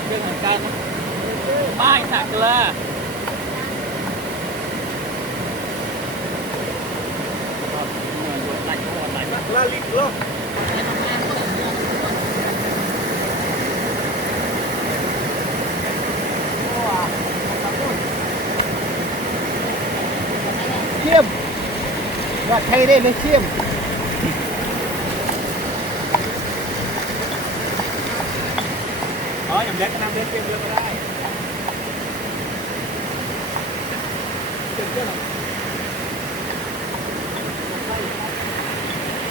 กเครื่องเหมือนกันไม่สักเลยลาลิกโลเชี่ยมว่าใครได้เลยเชี่ยมอย่างเล็กก็นำเล็กเชี่ยมเยอะก็ได้เชี่ยมเยอะหน่อย